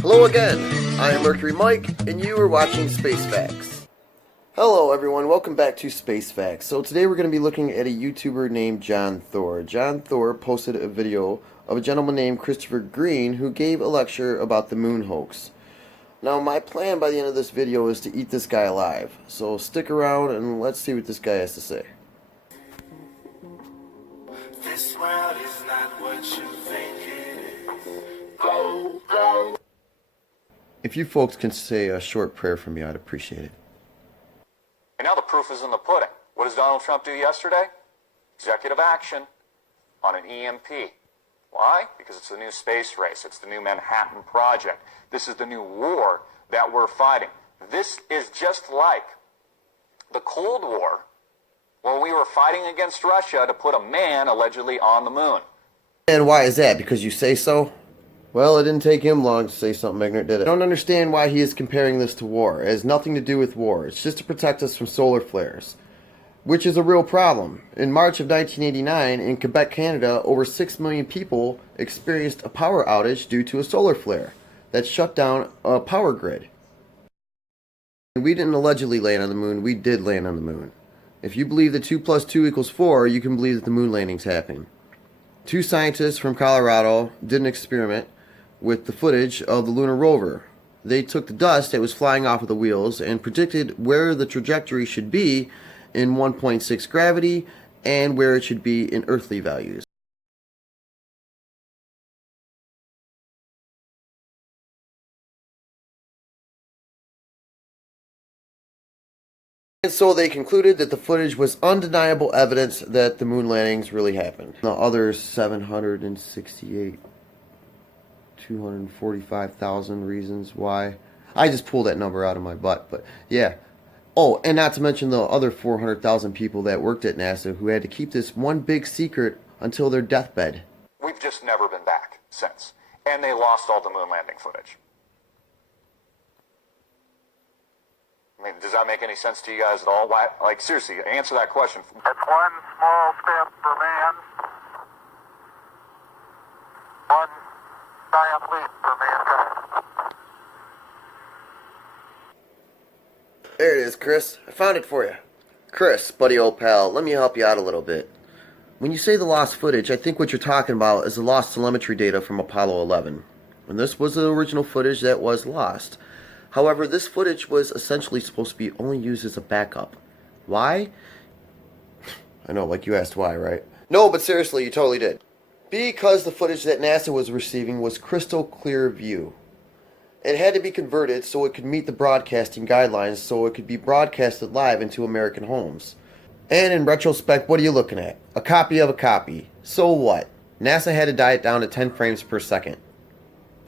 Hello again, I am Mercury Mike, and you are watching Space Facts. Hello everyone, welcome back to Space Facts. So today we're going to be looking at a YouTuber named John Thor. John Thor posted a video of a gentleman named Christopher Greene who gave a lecture about the moon hoax. Now my plan by the end of this video is to eat this guy alive. So stick around and let's see what this guy has to say. This world is not what you think it is. Go, go. If you folks can say a short prayer for me, I'd appreciate it. And now the proof is in the pudding. What does Donald Trump do yesterday? Executive action on an EMP. Why? Because it's the new space race. It's the new Manhattan Project. This is the new war that we're fighting. This is just like the Cold War, where we were fighting against Russia to put a man allegedly on the moon. And why is that? Because you say so? Well, it didn't take him long to say something ignorant, did it? I don't understand why he is comparing this to war. It has nothing to do with war. It's just to protect us from solar flares, which is a real problem. In March of 1989, in Quebec, Canada, over 6 million people experienced a power outage due to a solar flare that shut down a power grid. We didn't allegedly land on the moon, we did land on the moon. If you believe that 2 + 2 = 4, you can believe that the moon landing's happening. 2 scientists from Colorado did an experiment with the footage of the lunar rover. They took the dust that was flying off of the wheels and predicted where the trajectory should be in 1.6 gravity and where it should be in earthly values. And so they concluded that the footage was undeniable evidence that the moon landings really happened. The other 245,000 reasons why. I just pulled that number out of my butt, but yeah. Oh, and not to mention the other 400,000 people that worked at NASA who had to keep this one big secret until their deathbed. We've just never been back since. And they lost all the moon landing footage. I mean, does that make any sense to you guys at all? Why, like, seriously, answer that question. It's one small step for man, one giant leap for mankind. There it is, Chris. I found it for you. Chris, buddy old pal, let me help you out a little bit. When you say the lost footage, I think what you're talking about is the lost telemetry data from Apollo 11. And this was the original footage that was lost. However, this footage was essentially supposed to be only used as a backup. Why? I know, like you asked why, right? No, but seriously, you totally did. Because the footage that NASA was receiving was crystal clear view. It had to be converted so it could meet the broadcasting guidelines so it could be broadcasted live into American homes. And in retrospect, what are you looking at? A copy of a copy. So what? NASA had to dial it down to 10 frames per second.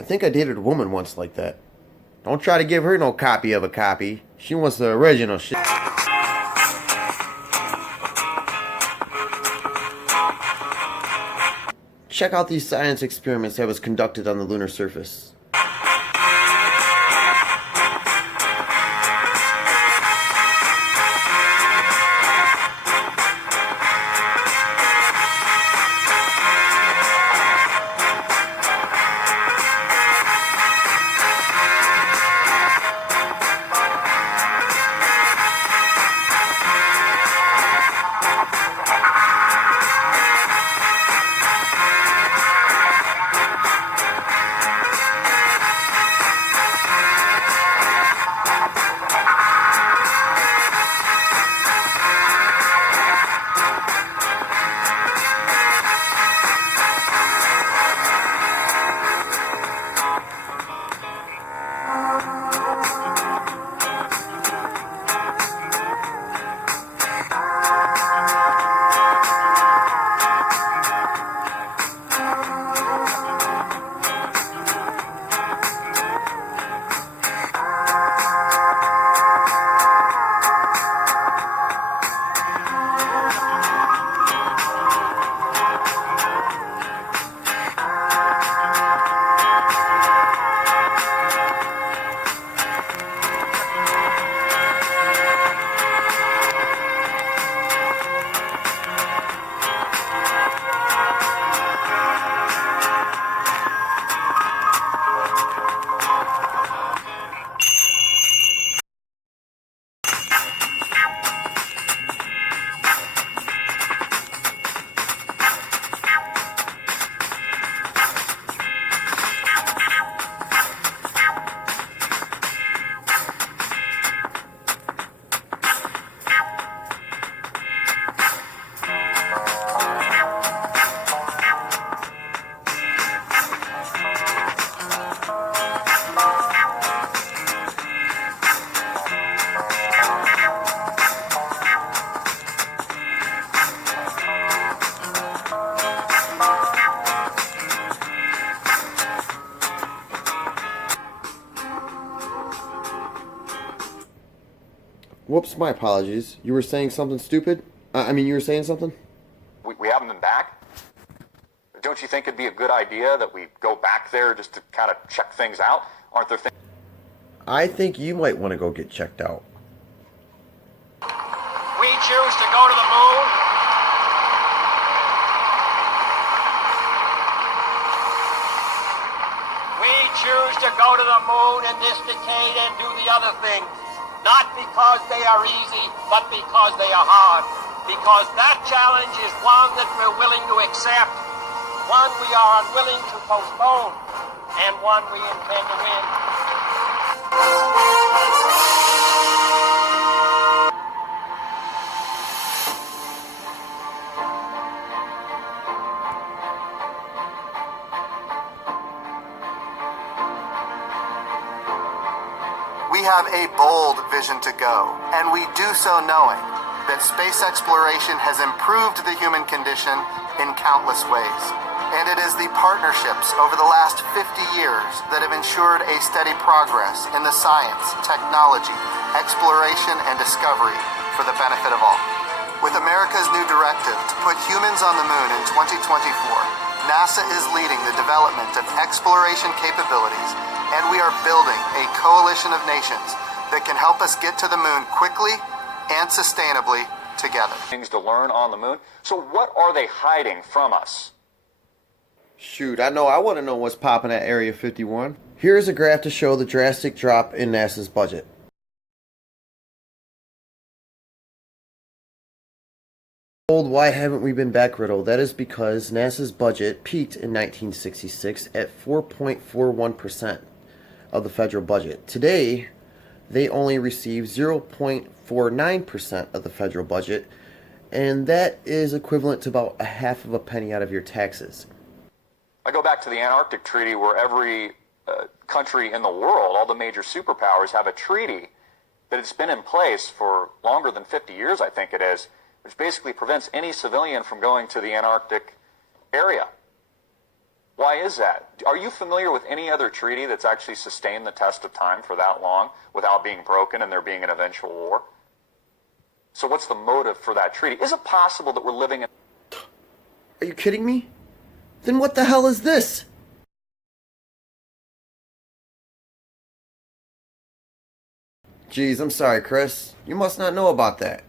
I think I dated a woman once like that. Don't try to give her no copy of a copy. She wants the original shit. Check out these science experiments that was conducted on the lunar surface. Whoops, my apologies. You were saying something stupid? You were saying something? We haven't been back. Don't you think it'd be a good idea that we go back there just to kind of check things out? Aren't there things? I think you might want to go get checked out. We choose to go to the moon. We choose to go to the moon in this decade and do the other things. Not because they are easy, but because they are hard. Because that challenge is one that we're willing to accept, one we are unwilling to postpone, and one we intend to win. We have a bold vision to go, and we do so knowing that space exploration has improved the human condition in countless ways. And it is the partnerships over the last 50 years that have ensured a steady progress in the science, technology, exploration, and discovery for the benefit of all. With America's new directive to put humans on the moon in 2024, NASA is leading the development of exploration capabilities, and we are building a coalition of nations that can help us get to the moon quickly and sustainably together. Things to learn on the moon. So what are they hiding from us? Shoot, I want to know what's popping at Area 51. Here's a graph to show the drastic drop in NASA's budget. Why haven't we been back, Riddle? That is because NASA's budget peaked in 1966 at 4.41% of the federal budget. Today, they only receive 0.49% of the federal budget, and that is equivalent to about a half of a penny out of your taxes. I go back to the Antarctic Treaty, where every country in the world, all the major superpowers, have a treaty that has been in place for longer than 50 years, I think it is, which basically prevents any civilian from going to the Antarctic area. Why is that? Are you familiar with any other treaty that's actually sustained the test of time for that long without being broken and there being an eventual war? So what's the motive for that treaty? Is it possible that we're living in... Are you kidding me? Then what the hell is this? Geez, I'm sorry, Chris. You must not know about that.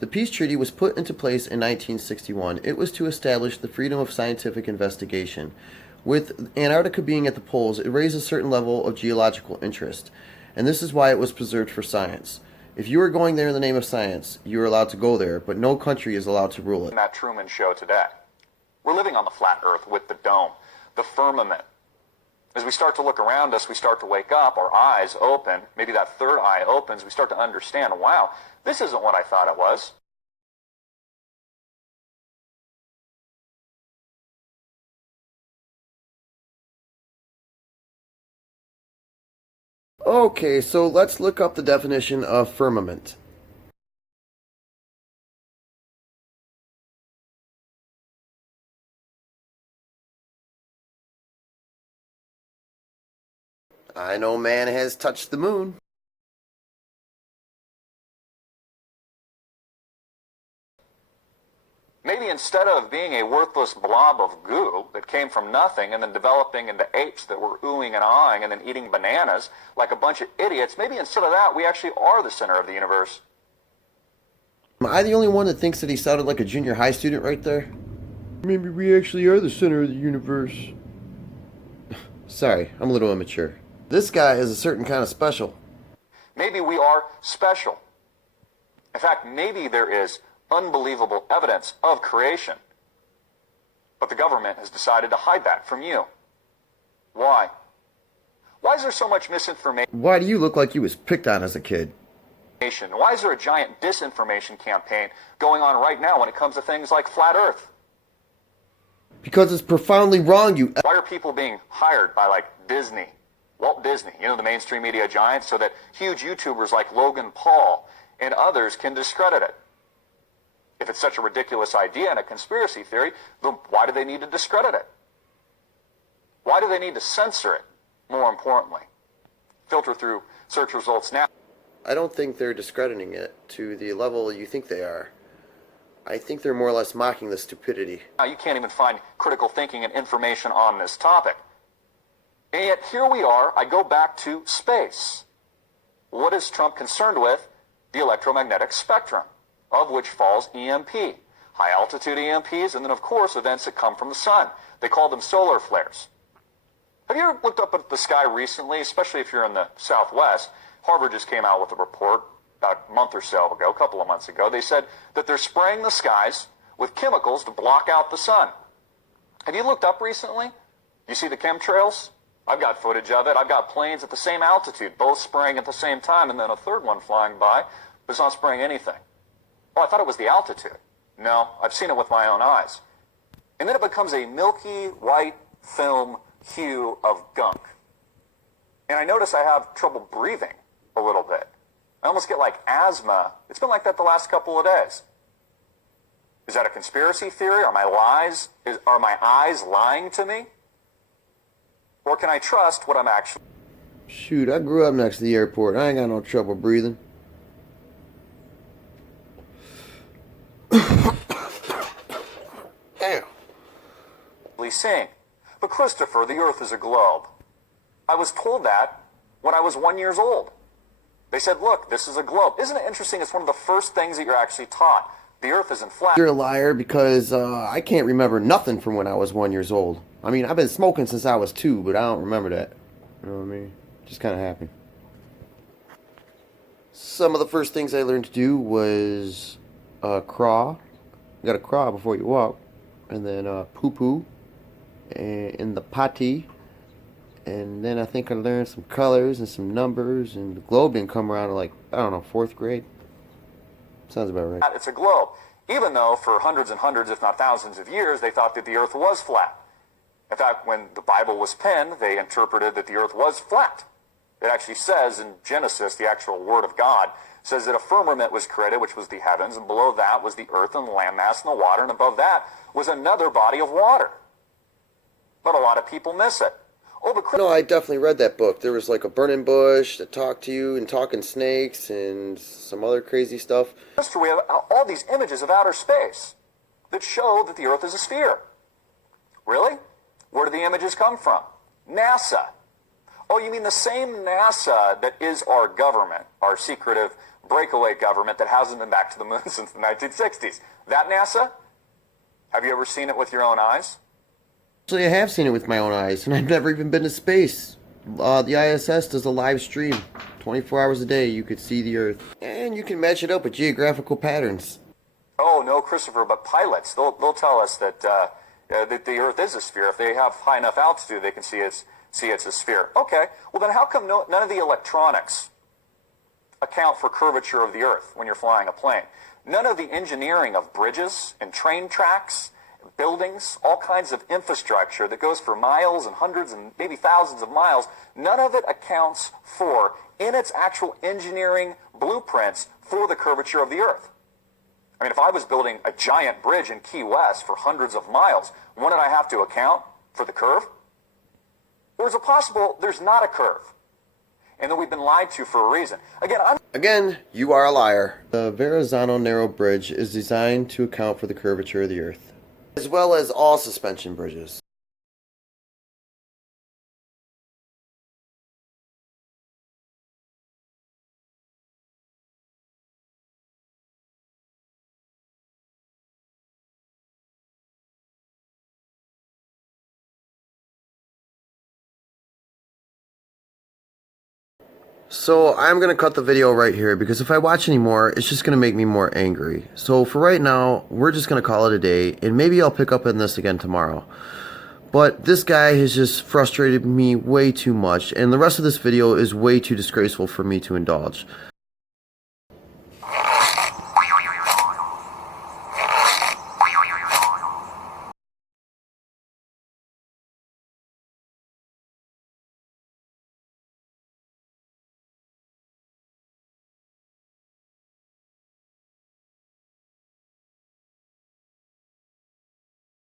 The Peace Treaty was put into place in 1961. It was to establish the freedom of scientific investigation. With Antarctica being at the poles, it raised a certain level of geological interest, and this is why it was preserved for science. If you are going there in the name of science, you are allowed to go there, but no country is allowed to rule it. That Truman Show today. We're living on the flat earth with the dome, the firmament. As we start to look around us, we start to wake up, our eyes open, maybe that third eye opens, we start to understand, wow, this isn't what I thought it was. Okay, so let's look up the definition of firmament. I know man has touched the moon. Maybe instead of being a worthless blob of goo that came from nothing and then developing into apes that were oohing and aahing and then eating bananas like a bunch of idiots, maybe instead of that, we actually are the center of the universe. Am I the only one that thinks that he sounded like a junior high student right there? Maybe we actually are the center of the universe. Sorry, I'm a little immature. This guy is a certain kind of special. Maybe we are special. In fact, maybe there is unbelievable evidence of creation. But the government has decided to hide that from you. Why? Why is there so much misinformation? Why do you look like you was picked on as a kid? Why is there a giant disinformation campaign going on right now when it comes to things like flat Earth? Because it's profoundly wrong, you... Why are people being hired by, like, Disney, Walt Disney, you know, the mainstream media giants, so that huge YouTubers like Logan Paul and others can discredit it? If it's such a ridiculous idea and a conspiracy theory, then why do they need to discredit it? Why do they need to censor it, more importantly? Filter through search results now. I don't think they're discrediting it to the level you think they are. I think they're more or less mocking the stupidity. Now, you can't even find critical thinking and information on this topic. And yet, here we are, I go back to space. What is Trump concerned with? The electromagnetic spectrum, of which falls EMP. High-altitude EMPs, and then, of course, events that come from the sun. They call them solar flares. Have you ever looked up at the sky recently, especially if you're in the Southwest? Harvard just came out with a report about a month or so ago, a couple of months ago. They said that they're spraying the skies with chemicals to block out the sun. Have you looked up recently? You see the chemtrails? I've got footage of it. I've got planes at the same altitude, both spraying at the same time, and then a third one flying by, but it's not spraying anything. Oh, I thought it was the altitude. No, I've seen it with my own eyes. And then it becomes a milky white film hue of gunk. And I notice I have trouble breathing a little bit. I almost get like asthma. It's been like that the last couple of days. Is that a conspiracy theory? Are my eyes lying to me? Or can I trust what I'm actually... Shoot, I grew up next to the airport. I ain't got no trouble breathing. Damn. seeing? But Christopher, the Earth is a globe. I was told that when I was 1 year old. They said, look, this is a globe. Isn't it interesting? It's one of the first things that you're actually taught. The Earth isn't flat. You're a liar because I can't remember nothing from when I was 1 year old. I mean, I've been smoking since I was 2, but I don't remember that. You know what I mean? Just kind of happened. Some of the first things I learned to do was crawl. You gotta crawl before you walk. And then poo-poo. And in the potty. And then I think I learned some colors and some numbers. And the globe didn't come around to, like, I don't know, 4th grade. Sounds about right. It's a globe. Even though for hundreds and hundreds, if not thousands of years, they thought that the Earth was flat. In fact, when the Bible was penned, they interpreted that the Earth was flat. It actually says in Genesis, the actual Word of God, says that a firmament was created, which was the heavens, and below that was the earth and the landmass and the water, and above that was another body of water. But a lot of people miss it. Oh, but no, I definitely read that book. There was like a burning bush that talked to you and talking snakes and some other crazy stuff. We have all these images of outer space that show that the Earth is a sphere. Really? Where do the images come from? NASA. Oh, you mean the same NASA that is our government, our secretive breakaway government that hasn't been back to the moon since the 1960s. That NASA? Have you ever seen it with your own eyes? Actually, I have seen it with my own eyes, and I've never even been to space. The ISS does a live stream. 24 hours a day, you could see the Earth. And you can match it up with geographical patterns. Oh, no, Christopher, but pilots, they'll tell us that the Earth is a sphere. If they have high enough altitude, they can see it's a sphere. Okay, well then how come none of the electronics account for curvature of the Earth when you're flying a plane? None of the engineering of bridges and train tracks, buildings, all kinds of infrastructure that goes for miles and hundreds and maybe thousands of miles, none of it accounts for, in its actual engineering blueprints, for the curvature of the Earth. I mean, if I was building a giant bridge in Key West for hundreds of miles, wouldn't I have to account for the curve? Or is it possible there's not a curve and that we've been lied to for a reason? Again, you are a liar. The Verrazano Narrow Bridge is designed to account for the curvature of the Earth, as well as all suspension bridges. So I'm going to cut the video right here because if I watch any more, it's just going to make me more angry. So for right now, we're just going to call it a day, and maybe I'll pick up on this again tomorrow. But this guy has just frustrated me way too much, and the rest of this video is way too disgraceful for me to indulge.